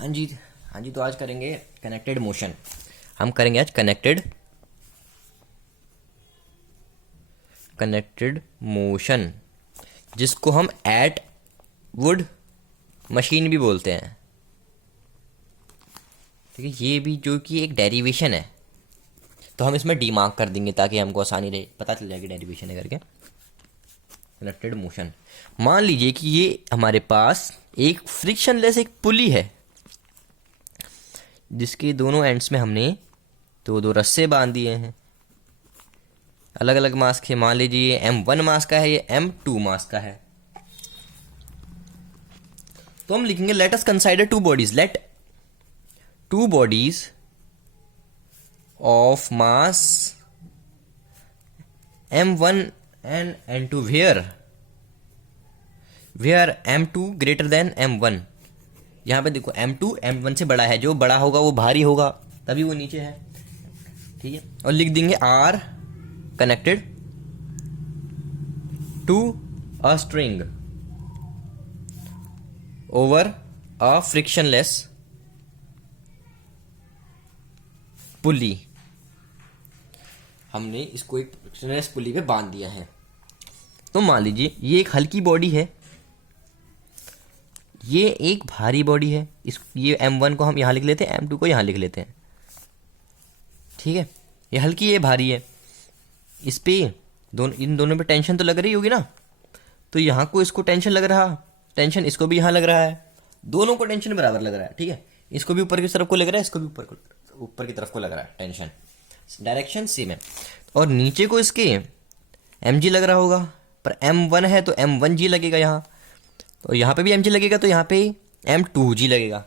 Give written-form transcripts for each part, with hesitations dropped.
हाँ जी, हाँ जी। तो आज करेंगे कनेक्टेड मोशन। हम करेंगे आज कनेक्टेड मोशन, जिसको हम एट वुड मशीन भी बोलते हैं। ठीक है, ये भी जो कि एक डेरिवेशन है, तो हम इसमें डी मार्क कर देंगे ताकि हमको आसानी रहे, पता चल जाएगी डेरिवेशन है करके। कनेक्टेड मोशन, मान लीजिए कि ये हमारे पास एक फ्रिक्शनलेस एक पुली है, जिसके दोनों एंड्स में हमने दो रस्से बांध दिए हैं। अलग अलग मास के, मान लीजिए ये M1 मास का है, ये M2 मास का है। तो हम लिखेंगे let us consider two bodies, let two bodies of mass M1 and N2 where M2 greater than M1। यहां पे देखो M2 M1 से बड़ा है, जो बड़ा होगा वो भारी होगा, तभी वो नीचे है। ठीक है, और लिख देंगे are connected to a string over a frictionless pulley. हमने इसको एक फ्रिक्शनलेस पुली पे बांध दिया है। तो मान लीजिए ये एक हल्की बॉडी है, ये एक भारी बॉडी है। ये M1 को हम यहां लिख लेते हैं, M2 को यहां लिख लेते हैं। ठीक है, ये हल्की है, भारी है। इस पे इन दोनों पे टेंशन तो लग रही होगी ना, तो यहाँ को इसको टेंशन लग रहा, टेंशन इसको भी यहाँ लग रहा है, दोनों को टेंशन बराबर लग रहा है। ठीक है, इसको भी ऊपर की तरफ को लग रहा है, इसको भी ऊपर की तरफ को लग रहा है, टेंशन डायरेक्शन सेम है। और नीचे को इसके mg लग रहा होगा, पर M1 है तो M1g लगेगा यहाँ, तो यहाँ पे भी mg लगेगा, तो यहाँ पे M2g लगेगा।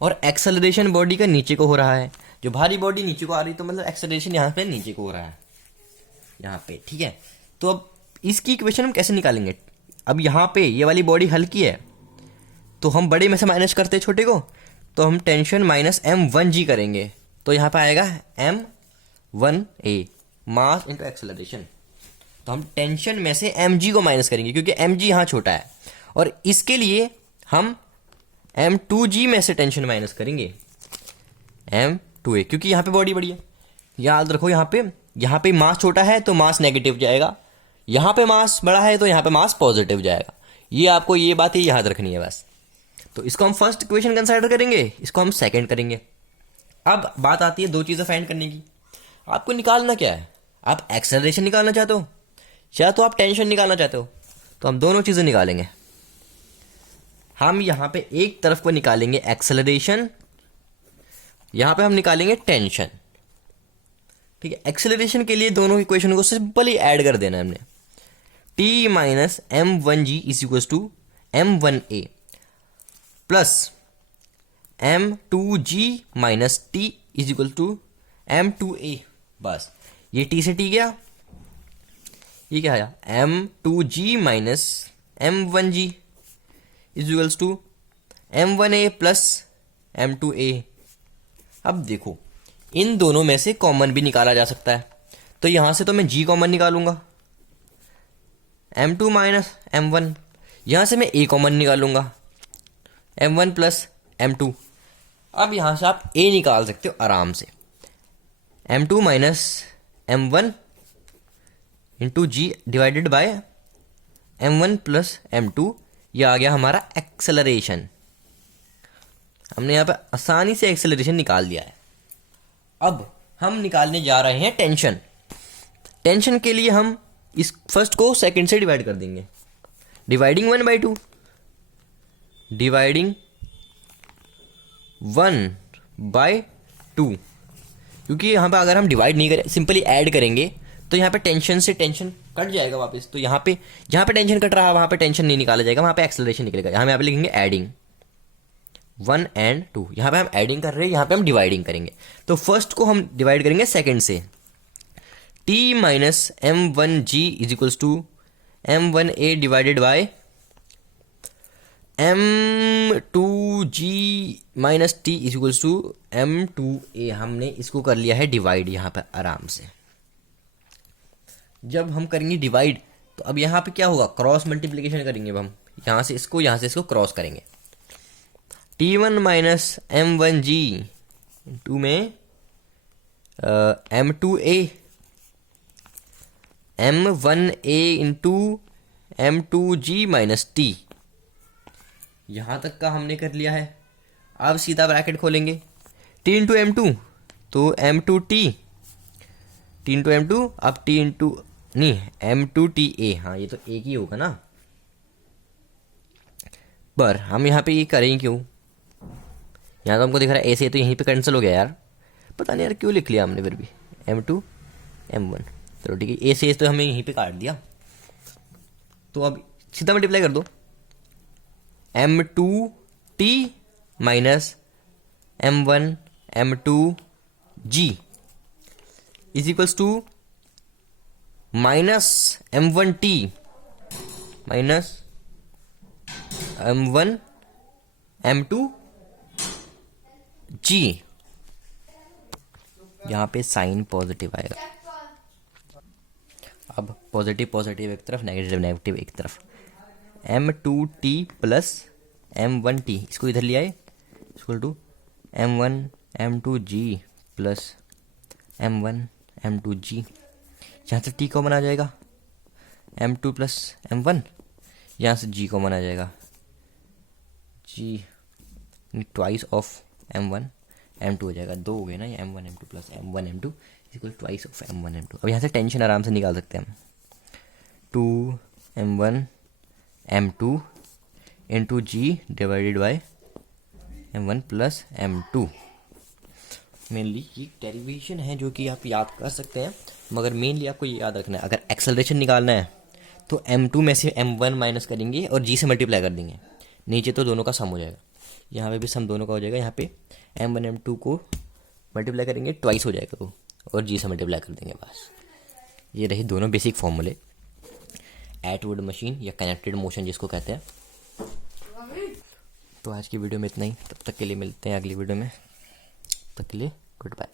और एक्सेलरेशन बॉडी का नीचे को हो रहा है, जो भारी बॉडी नीचे को आ रही, तो मतलब एक्सेलरेशन यहाँ पे नीचे को हो रहा है, यहाँ पे। ठीक है, तो अब इसकी इक्वेशन हम कैसे निकालेंगे? अब यहाँ पे ये वाली बॉडी हल्की है, तो हम बड़े में से माइनस करते हैं छोटे को, तो हम टेंशन माइनस M1g करेंगे, तो यहाँ पे आएगा M1a मास इंटू एक्सेलरेशन। तो हम टेंशन में से mg को माइनस करेंगे, क्योंकि mg यहाँ छोटा है, और इसके लिए हम M2g में से टेंशन माइनस करेंगे M2a, क्योंकि यहाँ पे बॉडी बड़ी है। याद रखो, यहाँ पे मास छोटा है तो मास नेगेटिव जाएगा, यहाँ पे मास बड़ा है तो यहाँ पे मास पॉजिटिव जाएगा। ये आपको ये बात ही याद रखनी है बस। तो इसको हम फर्स्ट इक्वेशन कंसिडर करेंगे, इसको हम सेकंड करेंगे। अब बात आती है दो चीज़ें फाइंड करने की। आपको निकालना क्या है? आप एक्सेलरेशन निकालना चाहते हो या तो आप टेंशन निकालना चाहते हो? तो हम दोनों चीज़ें निकालेंगे। हम यहाँ पे एक तरफ को निकालेंगे एक्सेलरेशन, यहाँ पे हम निकालेंगे टेंशन। ठीक है, एक्सेलरेशन के लिए दोनों इक्वेशन को सिंपली ऐड कर देना है हमने। t minus M1g is equal to M1a plus M2g minus t is equal to M2a। बस ये t से t गया, ये क्या आया M2g minus M1g is equal to M1a plus M2a। अब देखो, इन दोनों में से कॉमन भी निकाला जा सकता है, तो यहां से तो मैं g कॉमन निकालूंगा, M2 माइनस M1। यहां से मैं a कॉमन निकालूंगा, M1 प्लस M2। अब यहां से आप a निकाल सकते हो आराम से, M2 minus M1 into g divided by M1 plus M2। यह आ गया हमारा एक्सेलरेशन। हमने यहाँ पे आसानी से एक्सेलरेशन निकाल दिया है। अब हम निकालने जा रहे हैं टेंशन। टेंशन के लिए हम इस फर्स्ट को सेकंड से डिवाइड कर देंगे, डिवाइडिंग 1/2, डिवाइडिंग 1/2। क्योंकि यहाँ पे अगर हम डिवाइड नहीं करें, सिंपली ऐड करेंगे, तो यहाँ पे टेंशन से टेंशन कट जाएगा वापस। तो यहाँ पे जहाँ पे टेंशन कट रहा है वहाँ पे टेंशन नहीं निकाला जाएगा, वहाँ पे एक्सेलरेशन निकलेगा। यहाँ पे लिखेंगे एडिंग 1 and 2। यहाँ पे हम एडिंग कर रहे हैं, यहाँ पे हम डिवाइडिंग करेंगे। तो फर्स्ट को हम डिवाइड करेंगे सेकंड से, t minus M1g is equals to M1a divided by M2g minus t is equals to M2a। हमने इसको कर लिया है डिवाइड यहाँ पर आराम से। जब हम करेंगे डिवाइड, तो अब यहाँ पे क्या होगा, क्रॉस मल्टीप्लिकेशन करेंगे। अब हम यहाँ से इसको क्रॉस करेंगे। T1 माइनस M1G इंटू में M2A, M1A into M2G minus T। यहां तक का हमने कर लिया है। अब सीधा ब्रैकेट खोलेंगे, T इंटू M2 तो M2T, T इंटू M2, अब T इंटू नहीं M2TA, हाँ ये तो एक ही होगा ना। पर हम यहाँ पे ये करें क्यों? यहाँ तो हमको दिख रहा है ऐसे, तो यहीं पे कैंसिल हो गया यार, पता नहीं यार क्यों लिख लिया हमने फिर भी M2 M1। चलो ठीक है, ए से तो हमें यहीं पे काट दिया, तो अब सीधा मल्टीप्लाई कर दो, M2T minus M1 M2G is equals to minus M1T minus M1 M2G। यहाँ पे साइन पॉजिटिव आएगा। अब पॉजिटिव पॉजिटिव एक तरफ, नेगेटिव नेगेटिव एक तरफ। M2T प्लस M1T, इसको इधर ले आए, equal to M1 M2G plus M1 M2G। यहाँ से T कॉमन आ जाएगा, M2 प्लस M1, यहाँ से G कॉमन आ जाएगा, G twice of M1 M2 हो जाएगा। दो हो गए ना ये, M1 M2 plus M1 M2 equal twice of M1 M2। अब यहाँ से टेंशन आराम से निकाल सकते हैं हम, 2 M1 M2 into G divided by M1 plus M2। Mainly ये डेरिवेशन है जो कि आप याद कर सकते हैं, मगर मेनली आपको ये याद रखना है, अगर एक्सेलरेशन निकालना है तो M2 में से M1 माइनस करेंगे और G से मल्टीप्लाई कर देंगे, नीचे तो दोनों का सम हो जाएगा, यहाँ पे भी सम दोनों का हो जाएगा। यहाँ पे M1 M2 को मल्टीप्लाई करेंगे ट्वाइस हो जाएगा वो, और G से मल्टीप्लाई कर देंगे, बस। ये रही दोनों बेसिक फॉर्मूले एटवुड मशीन या कनेक्टेड मोशन जिसको कहते हैं। तो आज की वीडियो में इतना ही, तब तक के लिए मिलते हैं अगली वीडियो में, तब तक के लिए गुड बाय।